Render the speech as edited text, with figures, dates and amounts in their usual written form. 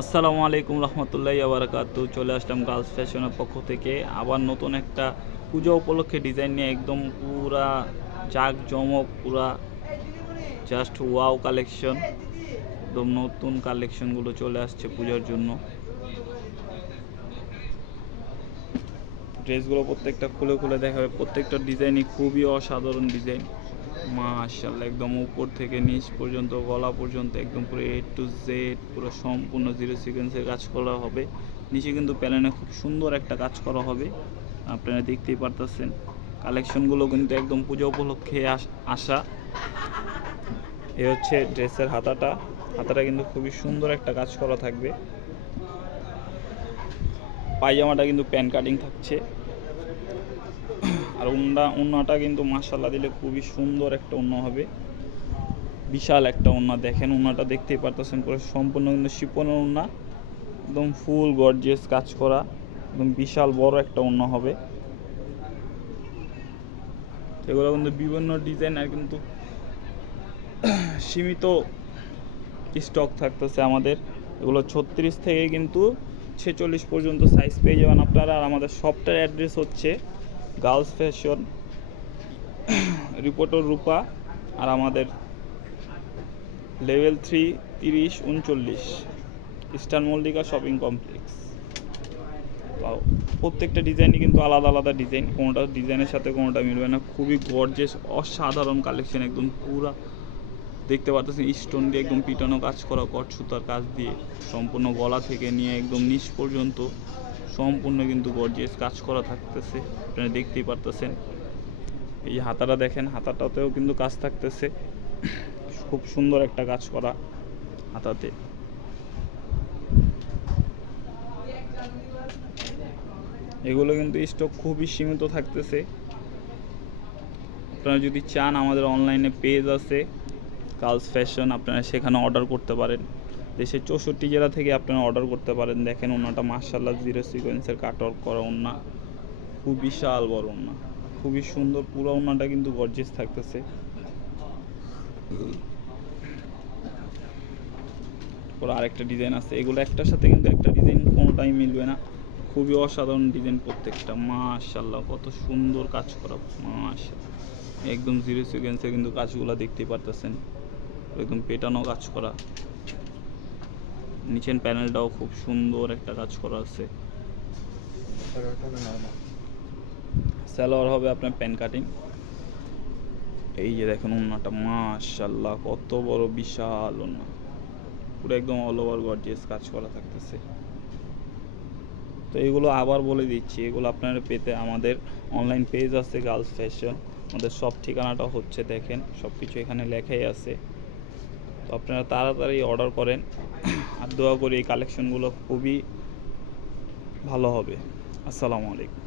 আসসালামু আলাইকুম রহমতুল্লাহি ওয়া বারাকাতুহু। চলে আসলাম গার্লস ফ্যাশনের পক্ষ থেকে আবার নতুন একটা পূজা উপলক্ষে ডিজাইন নিয়ে, একদম পুরা জাঁকজমক, পুরা জাস্ট ওয়াও কালেকশন। একদম নতুন কালেকশনগুলো চলে আসছে পূজার জন্য। ড্রেসগুলো প্রত্যেকটা খুলে খুলে দেখাবে, প্রত্যেকটা ডিজাইনই খুবই অসাধারণ ডিজাইন। মাশাআল্লাহ, একদম উপর থেকে নিচ পর্যন্ত, গলা পর্যন্ত একদম পুরো A to Z পুরো সম্পূর্ণ জিরো সিকোয়েন্সের কাজ করা হবে। নিচে কিন্তু প্যানেলে খুব সুন্দর একটা কাজ করা হবে, আপনারা দেখতেই পারতেছেন। কালেকশনগুলো কিন্তু একদম পূজা উপলক্ষে আসা। এ হচ্ছে ড্রেসের হাতাটা কিন্তু খুবই সুন্দর একটা কাজ করা থাকবে। পায়জামাটা কিন্তু প্যান কাটিং থাকছে। আর ওড়নাটা কিন্তু মাশাআল্লাহ দিলে খুবই সুন্দর একটা ওড়না হবে, বিশাল একটা ওড়না। দেখেন ওড়নাটা দেখতেই পারতেছেন, পুরো সম্পূর্ণ কিন্তু শিপনের ওড়না, একদম ফুল গর্জিয়াস কাজ করা, একদম বিশাল বড় একটা ওড়না হবে। এগুলো কিন্তু বিভিন্ন ডিজাইন আর কিন্তু সীমিত স্টক থাকতেছে আমাদের। এগুলো 36 থেকে কিন্তু 46 পর্যন্ত সাইজ পেয়ে যাবেন আপনারা। আর আমাদের শপটার অ্যাড্রেস হচ্ছে গার্লস ফ্যাশন, রিপোর্টার রূপা, আর আমাদের level 3 3039 eastern Mallika shopping complex. প্রত্যেকটা ডিজাইনই কিন্তু আলাদা আলাদা ডিজাইন, কোনোটা ডিজাইনের সাথে কোনোটা মিলবে না। খুবই গর্জিয়াস অসাধারণ কালেকশন, একদম পুরা দেখতে পাচ্ছেন স্টোন দিয়ে একদম পিটানো কাজ করা, কট সুতার কাজ দিয়ে সম্পূর্ণ গলা থেকে নিয়ে একদম নিচ পর্যন্ত সম্পূর্ণ কিন্তু গর্জিয়াস কাজ করা থাকতেছে, আপনারা দেখতেই পারতেছেন। এই হাতাটা দেখেন, হাতাটাতেও কিন্তু কাজ থাকতেছে, খুব সুন্দর একটা কাজ করা হাতাতে। এগুলো কিন্তু স্টক খুবই সীমিত থাকতেছে। আপনারা যদি চান, আমাদের অনলাইনে পেজ আছে গার্লস ফ্যাশন, আপনারা সেখানে অর্ডার করতে পারেন। দেশের 64 জেলা থেকে আপনারা অর্ডার করতে পারেন। দেখেন ওনাটা মাশাআল্লাহ জিরো সিকোয়েন্সের কাটওয়ার্ক করা ওনা, খুব বিশাল বড় ওনা, খুবই সুন্দর। পুরো ওনাটা কিন্তু গর্জিয়াস থাকতেছে। পুরো আরেকটা ডিজাইন আছে, এগুলো একটার সাথে কিন্তু একটা ডিজাইন কোনোটাই মিলবে না, খুবই অসাধারণ ডিজাইন প্রত্যেকটা। মাশাআল্লাহ কত সুন্দর কাজ করা, মাশাআল্লাহ একদম জিরো সিকোয়েন্সে কিন্তু কাজগুলো দেখতেই পারতেছেন, একদম পেটানো কাজ করা। নিচের প্যানেলটাও খুব সুন্দর একটা কাজ করা আছে। সালোয়ার হবে আপনার প্যান কাটিং। এই যে দেখেন ওন্নাটা, মাশাআল্লাহ কত বড় বিশাল ওন্না, পুরো একদম অল ওভার গর্জিয়াস কাজ করা থাকতেছে। তো এগুলো আবার বলে দিচ্ছি, এগুলো আপনারা পেতে আমাদের অনলাইন পেজ আছে গার্লস ফ্যাশন। আমাদের সব ঠিকানাটা হচ্ছে দেখেন, সব কিছু এখানে লেখাই আছে। তো আপনারা তাড়াতাড়ি অর্ডার করেন, আর দোয়া করি এই কালেকশনগুলো খুবই ভালো হবে। আসসালামু আলাইকুম।